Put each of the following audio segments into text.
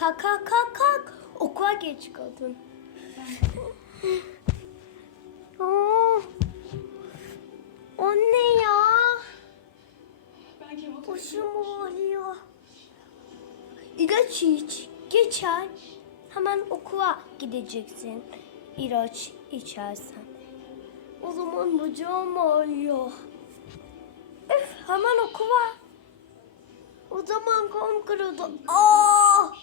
Kalk kalk kalk kalk. Okula geç kaldın. Aa, o ne ya? Başım ağrıyor. İlaç iç. Geçer. Hemen okula gideceksin. İlaç içersen. O zaman bacağım ağrıyor. Üf, hemen okula. O zaman kolum kırıldı. Aa!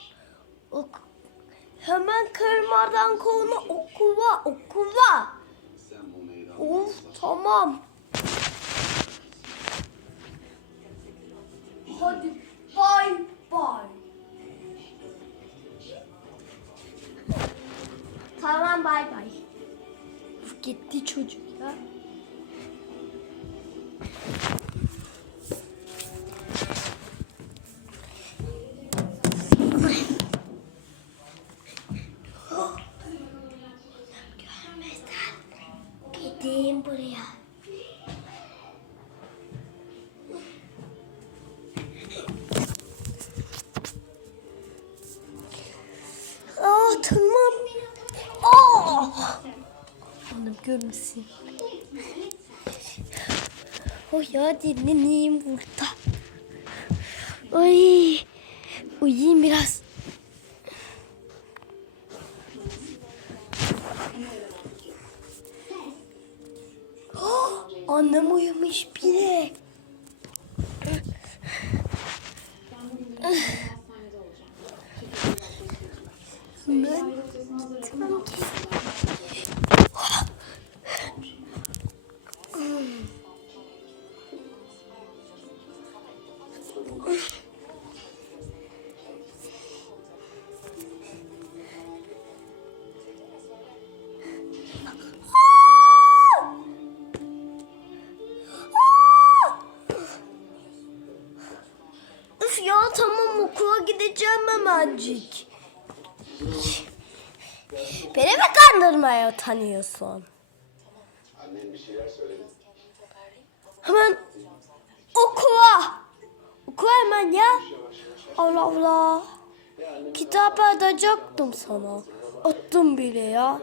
Hemen kırmadan kolunu okula, okula. Of tamam. Hadi bay bay. Tamam bay bay. Gitti çocuk ya. Gideyim buraya. Aa tamam. Aa! Annem görmesin. Oh ya dinleneyim burada. Ay. Uyuyayım biraz. Annem uyumuş bile. Ben ya tamam okula gideceğim hemencik. Beni mi kandırmaya söyledi. Hemen okula. Okula hemen ya. Allah Allah. Kitap atacaktım sana. Attım bile ya.